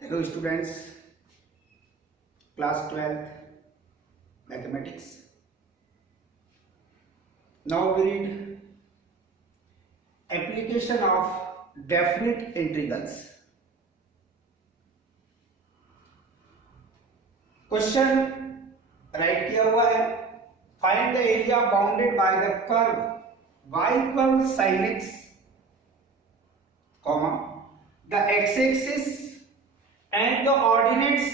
Hello students, class 12 mathematics. Now we read application of definite integrals. Question right किया हुआ है, find the area bounded by the curve y equals sin x, comma the x axis and the ordinates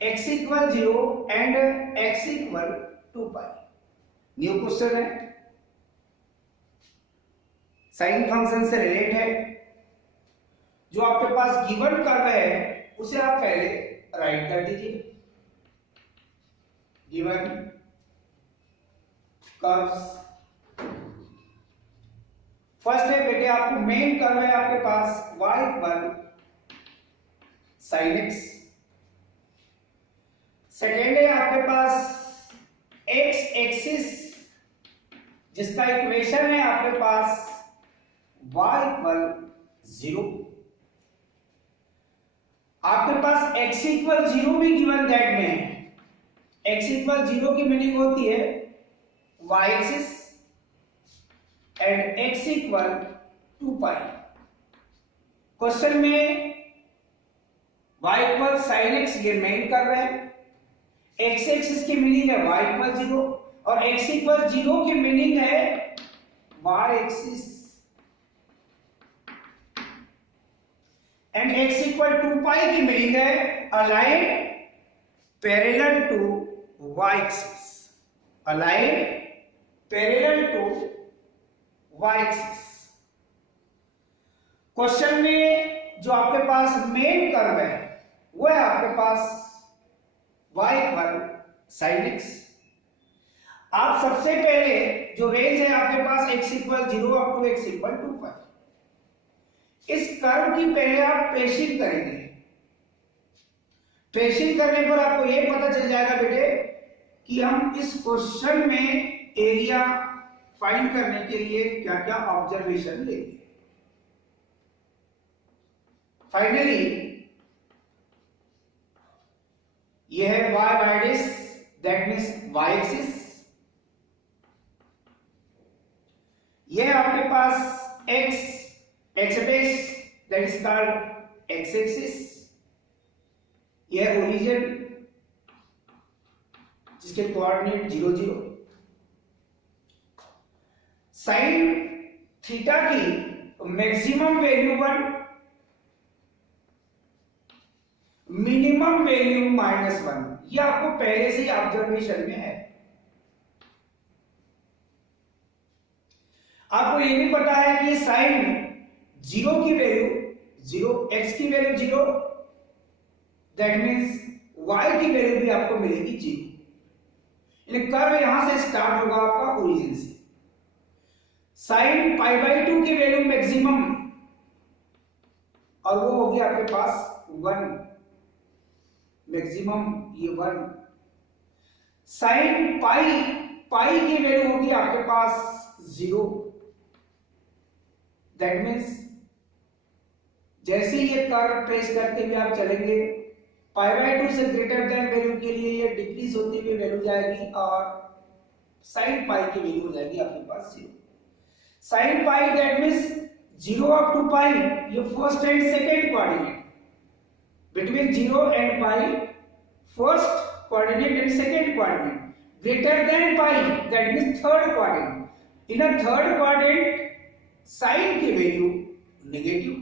x equal 0 and x equal 2 pi. New question है, sine function से relate है. जो आपके पास given curve है उसे आप पहले right कर दीजिए. गिवन कर्व्स, फर्स्ट है बेटे आपको मेन कर्व है आपके पास y equal sin x. Second है आपके पास x एक्सिस जिसका इक्वेशन है आपके पास y इक्वल 0. आपके पास x इक्वल 0 भी गिवन दैट में है. x इक्वल 0 की मीनिंग होती है y axis and x equal 2 pi. Question में y इक्वल sin x ये मेन कर रहे हैं. x एक्सिस की मीनिंग है y इक्वल 0 और x इक्वल 0 की मीनिंग है y axis and x equal 2 pi की मीनिंग है a line parallel to y axis. A line parallel to y axis. Question में जो आपके पास मेन कर्व है वो है आपके पास y इक्वल sin x. आप सबसे पहले जो रेंज है आपके पास x equal 0 up to x equal 2 pi, इस कर्व की पहले आप ट्रेसिंग करेंगे. ट्रेसिंग करने पर आपको ये पता चल जाएगा बेटे कि हम इस क्वेश्चन में एरिया फाइंड करने के लिए क्या क्या ऑब्जर्वेशन लेंगे. फाइनली यह है y वाइडिस दैट मींस y एक्सिस. यह आपके पास x base that is called x axis. यह ओरिजिन जिसके कोऑर्डिनेट 0 0. साइन थीटा की मैक्सिमम वैल्यू 1, मिनिमम वैल्यू -1. ये आपको पहले से ही ऑब्जर्वेशन में है. आपको ये भी पता है कि साइन 0 की वैल्यू 0, x की वैल्यू 0, दैट मींस y की वैल्यू भी आपको मिलेगी 0. यानी कर्व यहां से स्टार्ट होगा आपका ओरिजिन से. साइन π/2 की वैल्यू मैक्सिमम और वो होगी आपके पास 1, मैक्सिमम ये 1. साइन पाई की वैल्यू होगी आपके पास 0, दैट मींस जैसे ये कर्व ट्रेस करते हुए आप चलेंगे π/2 से ग्रेटर देन वैल्यू के लिए ये डिक्रीज होती हुई वैल्यू जाएगी और साइन पाई की वैल्यू हो जाएगी आपके पास 0. Sine pi that means 0 up to pi, ये first and second coordinate. Between 0 and pi first coordinate and second coordinate. Greater than pi that means third coordinate. In a third coordinate sine की value negative.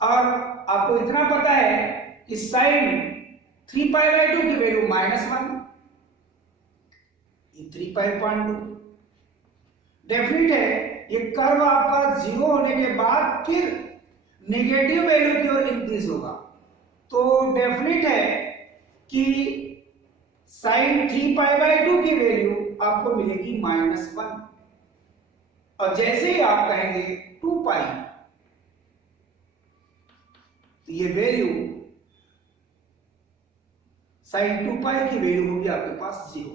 और आपको इतना पता है कि sign 3π/2 की value -1, ये 3π/2. डेफिनेट है ये कर्व आपका 0 होने के बाद फिर नेगेटिव वैल्यू की ओर इंक्रीज होगा. तो डेफिनेट है कि साइन 3π/2 की वैल्यू आपको मिलेगी -1 और जैसे ही आप कहेंगे 2 पाई तो ये वैल्यू साइन 2 पाई की वैल्यू होगी आपके पास 0.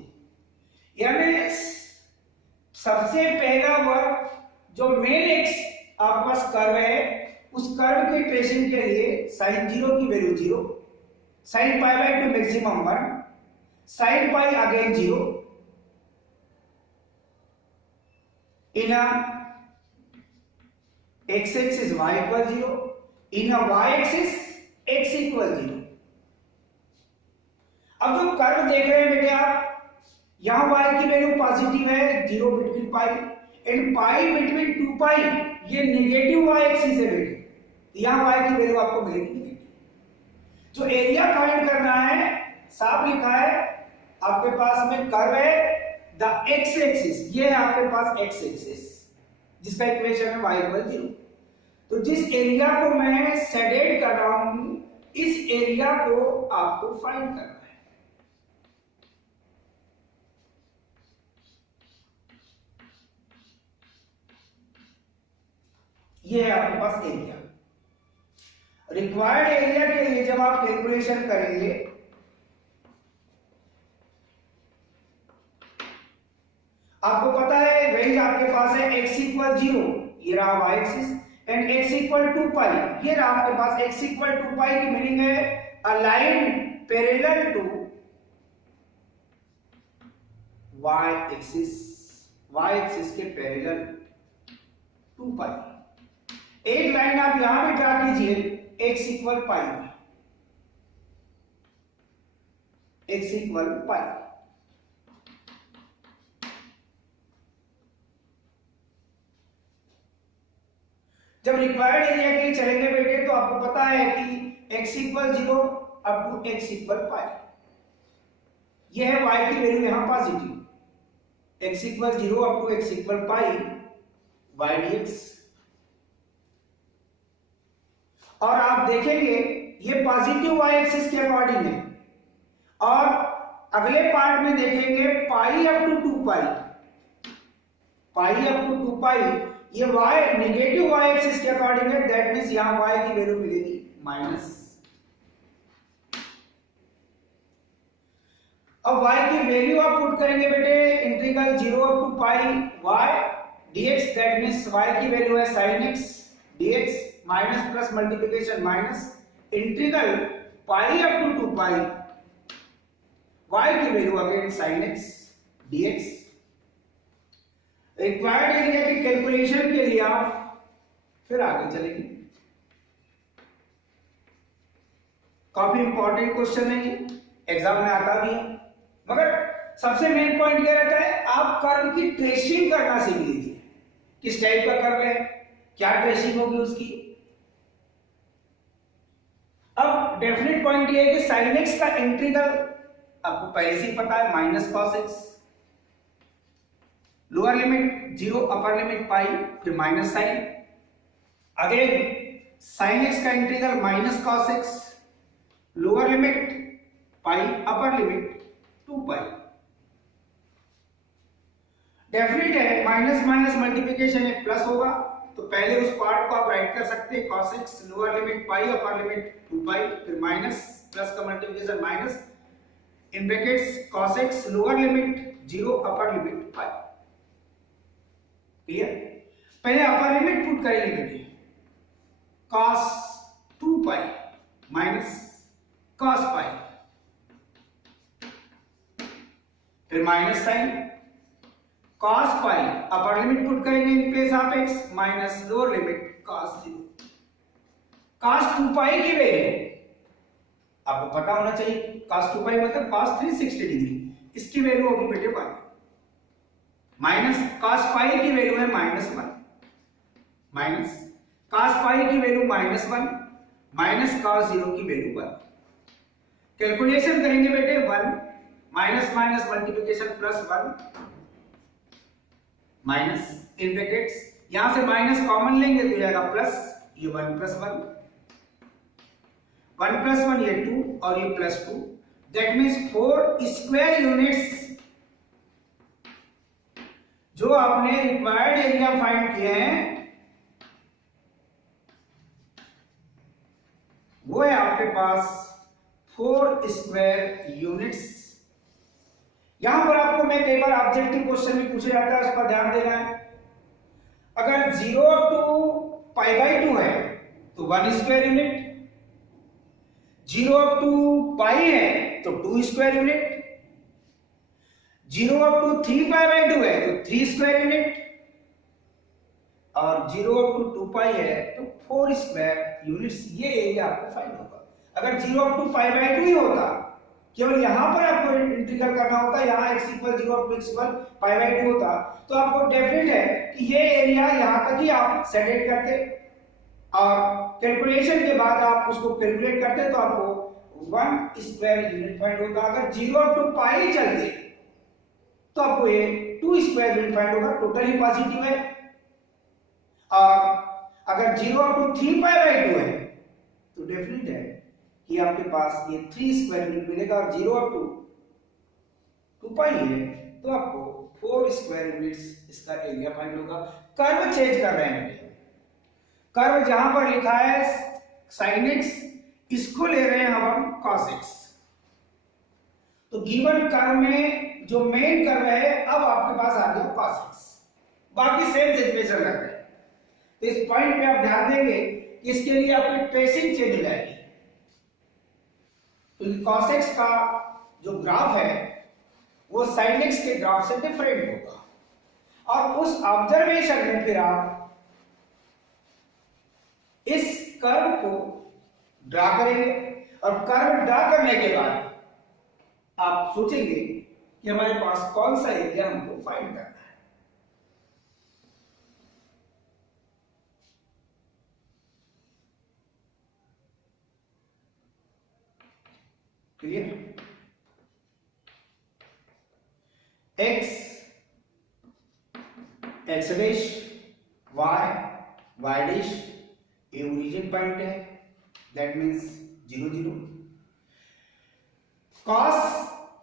यानी सबसे पहला वर्ग जो मेन एक्स आपके पास कर्व है उस कर्व के ट्रेसिंग के लिए sin 0 की value 0, sin pi by 2 maximum 1, sin pi again 0, in a x axis y equal 0, in a y axis x equal 0। अब जो कर्व देख रहे हैं बेटे आप, यहां y की वैल्यू पॉजिटिव है 0 between pi and pi between 2 pi, ये नेगेटिव y एक्सिस है बेटे, यहां y की वैल्यू आपको मिलेगी नेगेटिव। जो एरिया फाइंड करना है, साफ लिखा है आपके पास में कर्व है द x एक्सिस, ये है आपके पास x एक्सिस जिसका इक्वेशन है y इक्वल 0। तो जिस एरिया को मैं शेडेड कर रहा हूं, इस एरिया को आपको फाइंड करना है। ये है आपके पास एरिया। रिक्वायर्ड एरिया के लिए जब आप कैलकुलेशन करेंगे, आपको पता है रेंज आपके पास है x इक्वल 0, ये रहा y axis, and x equal 2 pi, ये रहा आपके पास x इक्वल 2 पाई की मीनिंग है a line parallel to y axis के पैरेलल 2 पाई। एक लाइन आप यहां भी ड्रा कीजिए x equal pi, x equal pi. जब रिक्वायर्ड एरिया के लिए चलेंगे बेटे तो आपको पता है कि x equal 0 up to x equal pi, यह है y की वैल्यू यहां positive, x equal 0 up to x equal pi y dx। और आप देखेंगे ये पॉजिटिव y एक्सिस के अकॉर्डिंग है, और अगले पार्ट में देखेंगे pi up to 2 pi, pi up to 2 pi, ये y नेगेटिव y एक्सिस के अकॉर्डिंग है, दैट मींस यहां y की वैल्यू मिलेगी माइनस। अब y की वैल्यू आप पुट करेंगे बेटे integral 0 up to pi y dx, that means y की वैल्यू है sin x dx, minus plus multiplication minus integral pi up to 2 pi y की value again sin x dx। Required area की calculation के लिए आप फिर आगे चलेंगे। काफी इंपॉर्टेंट क्वेश्चन है, एग्जाम में आता भी है, मगर सबसे मेन पॉइंट क्या रहता है, आप कर्व की ट्रेसिंग करना सीख लीजिए। किस टाइप का कर्व है, क्या ट्रेसिंग होगी उसकी। अब डेफिनेट पॉइंट ये है कि sin x का इंटीग्रल आपको पहले से ही पता है minus cos x, lower limit 0 upper limit pi फिर minus sine, again sin x का integral minus cos x, lower limit pi upper limit 2 pi. Definite है माइनस माइनस मल्टीप्लिकेशन एक प्लस होगा, तो पहले उस पार्ट को आप राइट कर सकते हैं cos x, lower limit pi upper limit 2 पाई, फिर माइनस प्लस का multiplication minus in brackets cos x, lower limit 0 upper limit pi. Clear. पहले अपर लिमिट पुट करेंगे बेटे, cos 2 पाई माइनस cos पाई, फिर माइनस साइन cos पाई, upper limit put करेंगे in place of x minus lower limit cos 0। cos 2 pi की value आपको पता होना चाहिए, cos 2 पाई मतलब cos 360 डिग्री, इसकी वैल्यू होगी बेटे 1, माइनस cos पाई की वैल्यू है -1, माइनस cos पाई की वैल्यू -1, माइनस cos 0 की वैल्यू 1। कैलकुलेशन करेंगे बेटे 1 minus minus multiplication plus 1 minus in brackets, यहां से माइनस कॉमन लेंगे तो जाएगा प्लस, ये 1 प्लस 1, 1 प्लस 1 ये 2 और ये plus 2, that means 4 square units जो आपने रिक्वायर्ड एरिया फाइंड किए हैं वो है आपके पास 4 स्क्वायर यूनिट्स। यहां पर आपको मैं कई बार ऑब्जेक्टिव क्वेश्चन भी पूछा जाता है, उस पर ध्यान देना है। अगर 0 टू पाई बाई 2 है तो 1 square unit, 0 up to pi है तो 2 square unit, 0 up to 3 pi by 2 है तो 3 स्क्वायर यूनिट, और 0 अप टू 2 पाई है तो 4 स्क्वायर यूनिट्स। ये एरिया आपको फाइंड होगा। अगर 0 अप टू पाई बाई 2 ही होता, केवल यहां पर आपको इंटीग्रल करना होता, यहां x equal 0 up to x equal pi by 2 होता, तो आपको डेफिनेट है कि ये एरिया यहां तक ही आप सेट करते और कैलकुलेशन के बाद आप उसको कैलकुलेट करते तो आपको 1 स्क्वायर यूनिट फाइंड होगा। अगर 0 अप टू पाई चलते तो आपको ये 2 स्क्वायर यूनिट फाइंड होगा, टोटल ही पॉजिटिव है। और अगर 0 अप टू 3 पाई बाई 2 है तो डेफिनेट है कि आपके पास ये 3 स्क्वायर यूनिट मिलेगा, और 0 अप टू 2 पाई है तो आपको 4 स्क्वायर यूनिट्स इसका एरिया फाइंड होगा। कर्व चेंज कर रहे हैं, कर्व जहां पर लिखा है sin x, इसको ले रहे हैं हम cos x। तो गिवन कर्व में जो मेन कर्व है अब आपके पास आ गया cos x, बाकी सेम सिचुएशन रख रहे हैं। तो इस पॉइंट पे आप ध्यान देंगे कि इसके लिए आपकी ट्रेसिंग चेंज हो जाएगी, क्योंकि cos x का जो ग्राफ है वो sin x के ग्राफ से डिफरेंट होगा, और उस ऑब्जर्वेशन में फिर आप इस कर्व को ड्रा करेंगे, और कर्व ड्रा करने के बाद आप सोचेंगे कि हमारे पास कौन सा एरिया हमको फाइंड करना है। Clear? x dash, y dash, ये ओरिजिन पॉइंट है, दैट मींस 0 0। cos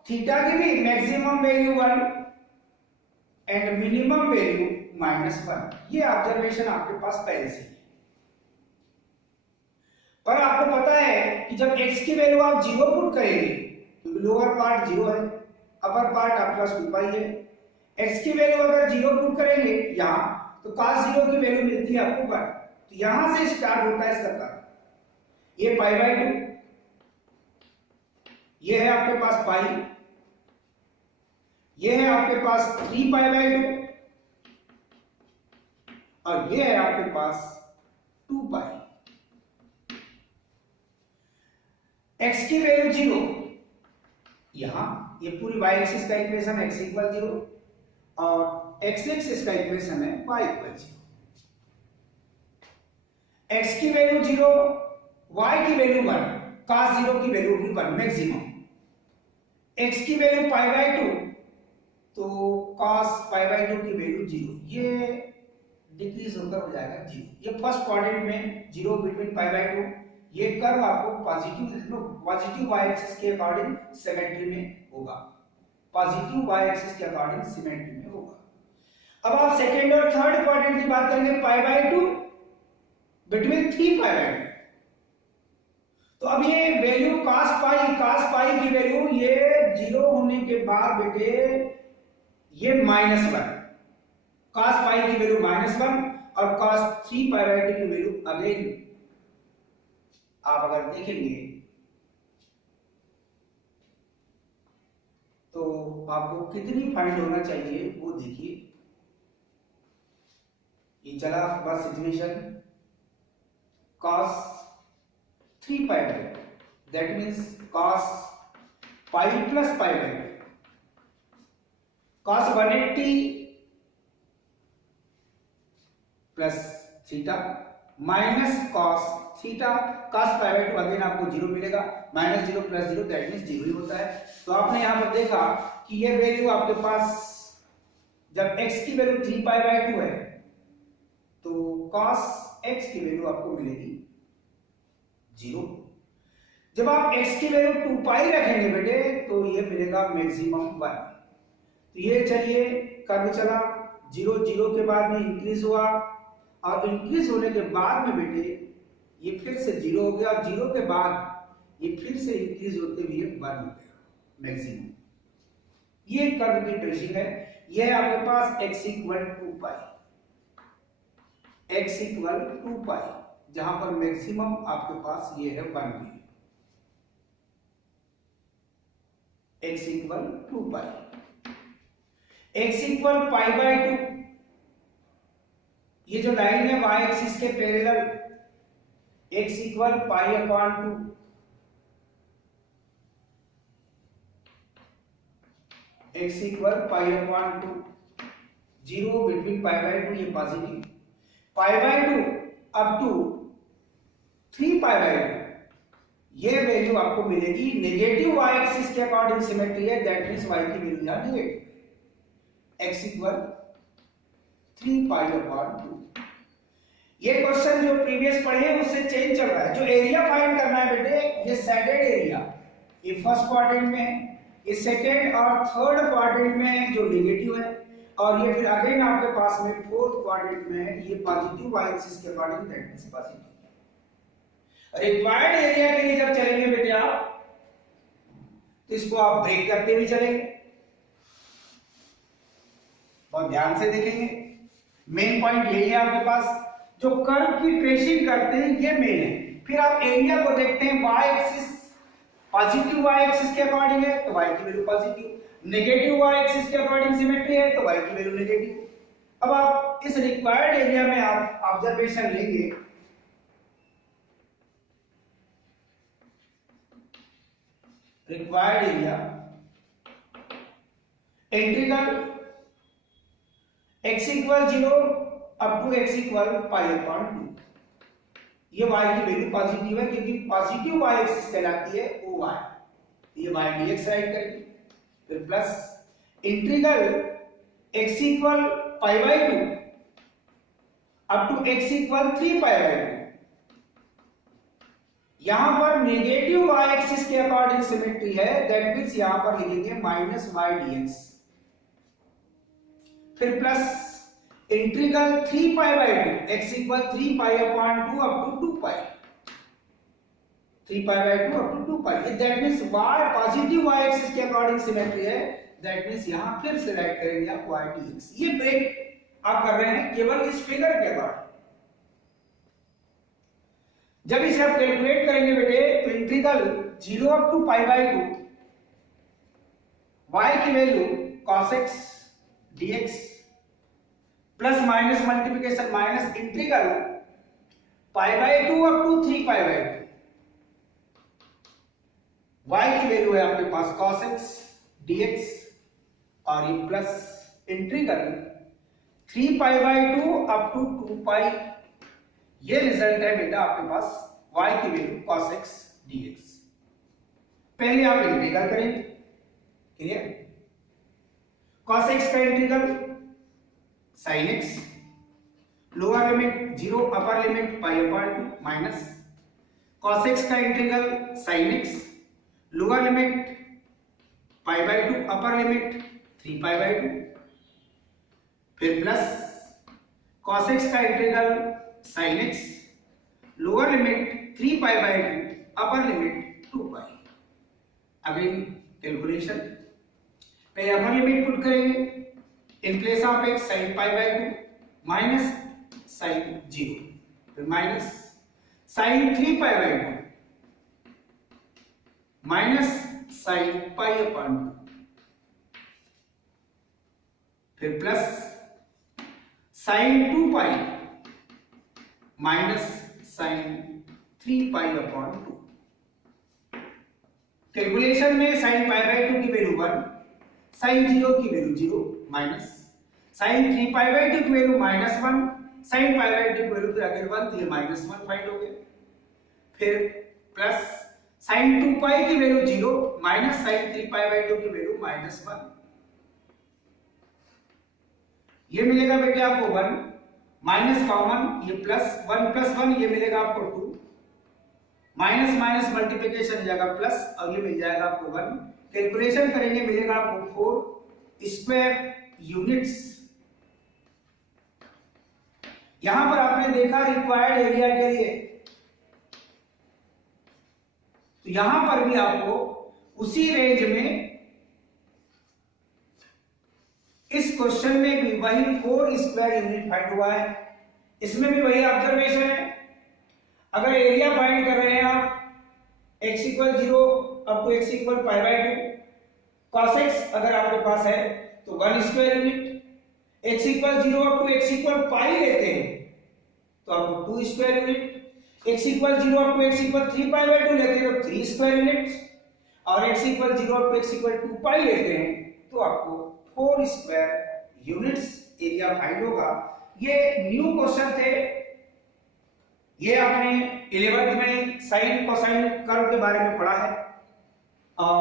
थीटा की भी maximum value 1 and minimum value -1, ये ऑब्जर्वेशन आपके पास पहले से है। पर आपको पता है कि जब x की वैल्यू आप 0 पुट करेंगे, क्योंकि लोअर पार्ट 0 है, अपर पार्ट आपके पास 2 पाई है, x की वैल्यू अगर 0 पुट करेंगे यहां तो cos 0 की वैल्यू मिलती है आपको 1। तो यहां से स्टार्ट होता है इसका कर्व, ये पाई बाई 2, ये है आपके पास पाई, ये है आपके पास 3 पाई बाई 2, और ये है आपके पास 2 पाई। x की वैल्यू 0, यहां ये पूरी y एक्सिस का इक्वेशन x इक्वल 0, और x एक्सिस का इक्वेशन है y इक्वल 0। x की वैल्यू 0, y की वैल्यू 1, cos 0 की वैल्यू होगी 1 मैक्सिमम, x की वैल्यू पाई बाई 2 तो cos पाई बाई 2 की वैल्यू 0, ये डिक्रीज होकर हो जाएगा 0। ये फर्स्ट क्वाड्रेंट में 0 बिटवीन पाई बाई 2, ये कर्व आपको पॉजिटिव y एक्सिस के अकॉर्डिंग सिमेट्री में होगा, पॉजिटिव y एक्सिस के अकॉर्डिंग सिमेट्री में होगा। अब आप सेकंड और थर्ड क्वाड्रेंट की बात करेंगे, पाई बाई 2 बिटवीन 3 पाई बाई 2, तो अब ये वैल्यू cos पाई की वैल्यू ये 0 होने के बाद बेटे ये -1, cos पाई की वैल्यू -1, और cos 3 पाई बाई 2 की वैल्यू अगेन आप अगर देखेंगे तो आपको कितनी फाइंड होना चाहिए वो देखिए। ये चला बस situation cos 3 pi by 2, that means cos pi plus pi by 2, cos 180 plus theta minus cos theta, cos pi by 2 again आपको 0 मिलेगा, -0 प्लस 0 दैट मींस 0 ही होता है। तो आपने यहां पर देखा कि ये वैल्यू आपके पास जब x की वैल्यू 3 पाई बाई 2 है तो cos x की वैल्यू आपको मिलेगी 0। जब आप x की वैल्यू 2 पाई रखेंगे बेटे तो ये मिलेगा मैक्सिमम 1। तो ये चलिए कर्व चला 0 0 के बाद में इंक्रीज हुआ, और इंक्रीज होने के बाद में बेटे ये फिर से 0 हो गया, और 0 के बाद ये फिर से इंक्रीज होते हुए 1 हो गया मैक्सिमम। ये कर्व की ट्रेसिंग है। ये है आपके पास x equal 2 pi, x equal 2 pi, जहां पर मैक्सिमम आपके पास ये है 1 मिली, x equal 2 pi, x equal pi by 2, ये जो लाइन है y एक्सिस के parallel, x equal pi upon 2, x equal pi upon 2, 0 between pi by 2, ये positive, pi by 2 up to 3 pi by 2, ये वैल्यू आपको मिलेगी नेगेटिव y एक्सिस के according symmetry है, दैट मींस y की value यहां negative, x equal 3 pi upon 2। ये question जो प्रीवियस पढ़े हैं उससे चेंज चल रहा है, जो एरिया फाइंड करना है बेटे, ये सैडेड एरिया, ये फर्स्ट क्वाड्रेंट में है, ये सेकेंड और थर्ड क्वाड्रेंट में है जो नेगेटिव है, और ये फिर अगेन आपके पास में फोर्थ क्वाड्रेंट में है, ये पॉजिटिव y एक्सिस के according, that means positive. Required area के लिए जब चलेंगे बेटे आप, तो इसको आप ब्रेक करते हुए चलेंगे, बहुत ध्यान से देखेंगे। मेन पॉइंट यही है आपके पास, जो कर्व की ट्रेसिंग करते हैं ये मेन है। फिर आप एरिया को देखते हैं, y axis positive y axis के अकॉर्डिंग है तो y की value positive, negative y axis के अकॉर्डिंग सिमेट्री है तो y की वैल्यू नेगेटिव। अब आप इस रिक्वायर्ड एरिया में आप ऑब्जर्वेशन लेंगे, required area integral x equal 0 up to x equal pi upon 2, ये y की वैल्यू पॉजिटिव है क्योंकि पॉजिटिव y एक्सिस कहलाती है o y, ये y dx राइट करेंगे, फिर plus integral x equal pi by 2 up to x equal 3 pi by 2, यहां पर नेगेटिव y एक्सिस के अकॉर्डिंग सिमेट्री है, दैट मींस यहां पर लिखेंगे माइनस y dx, फिर plus integral 3 pi by 2 x equal 3 pi upon 2 up to 2 pi, 3 pi by 2 up to 2 pi, that means y positive y axis के according symmetry है, that means यहां फिर से right करेंगे आप y dx। ये break आप कर रहे हैं केवल इस फिगर के अकॉर्डिंग। जब इसे आप कैलकुलेट करेंगे बेटे, तो integral 0 up to pi by 2 y की value cos x dx plus minus multiplication minus integral pi by 2 up to 3 pi by 2, y की वैल्यू है आपके पास cos x dx और ये plus integral 3 pi by 2 up to 2 pi, ये result है बेटा आपके पास y की वैल्यू cos x dx। पहले आप इंटीग्रल करेंगे, क्लियर, cos x का integral sin x, lower limit 0 upper limit पाई अपॉन 2 माइनस cos x का integral sin x, lower limit pi by 2 upper limit 3 pi by 2, फिर plus cos x का integral sin x, lower limit 3 pi by 2 upper limit 2 pi. Again calculation, पहले upper limit put करेंगे, in place of x sin pi by 2 minus sin 0, फिर minus sin 3 pi by 2 minus sin pi upon 2, फिर plus sin 2 pi minus sin 3 pi upon 2। Calculation में sin pi by 2 की value 1, sin 0 की value 0 minus sin 3 pi by 2 की value minus 1, sin pi by 2 की value फिर again 1, तो ये minus 1 find हो गया, फिर प्लस sin 2 पाई की value 0 minus sin 3 pi by 2 की वैल्यू माइनस 1, ये मिलेगा बेटे आपको 1 माइनस कॉमन, ये प्लस 1 प्लस 1 ये मिलेगा आपको 2, माइनस माइनस मल्टीप्लिकेशन हो जाएगा प्लस, और ये मिल जाएगा आपको 1, कैलकुलेशन करेंगे मिलेगा आपको 4 स्क्वायर यूनिट्स। यहां पर आपने देखा रिक्वायर्ड एरिया के लिए, तो यहां पर भी आपको उसी रेंज में, इस क्वेश्चन में भी वही 4 स्क्वायर यूनिट फाइंड हुआ है, इसमें भी वही ऑब्जर्वेशन है, अगर एरिया फाइंड कर रहे हैं आप x equal 0 up to x equal pi by 2, cos x अगर आपके पास है तो 1 square unit, x equal 0 up to x equal pi लेते हैं तो आपको 2 square unit, x equal 0 up to x equal 3 pi by 2 लेते हैं तो 3 स्क्वायर यूनिट, और x equal 0 up to x equal 2 pi लेते हैं तो आपको 4 स्क्वायर यूनिट्स एरिया फाइंड होगा। ये न्यू क्वेश्चन थे, ये आपने 11th में साइन कोसाइन कर्व के बारे में पढ़ा है और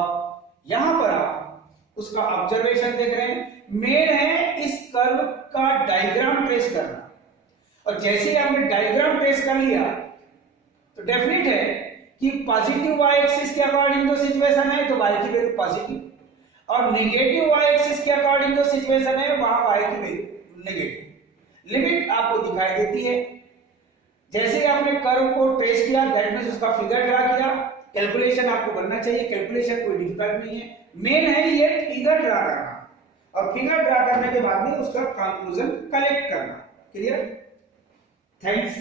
यहां पर आप उसका ऑब्जर्वेशन देख रहे हैं। मेन है इस कर्व का डायग्राम ट्रेस करना, और जैसे ही आपने डायग्राम ट्रेस कर लिया तो डेफिनेट है कि पॉजिटिव y एक्सिस के अकॉर्डिंग जो सिचुएशन है तो y की वैल्यू पॉजिटिव, और नेगेटिव y एक्सिस के अकॉर्डिंग जो सिचुएशन है वहां y की वैल्यू नेगेटिव। लिमिट आपको दिखाई देती है। जैसे ही आपने कर्व को ट्रेस किया दैट मींस उसका फिगर ड्रा किया, कैलकुलेशन आपको करना चाहिए, कैलकुलेशन कोई डिफिकल्ट नहीं है, मेन है ये फिगर ड्रा करना, और फिगर ड्रा करने के बाद में उसका कंक्लूजन कलेक्ट करना। क्लियर? थैंक्स।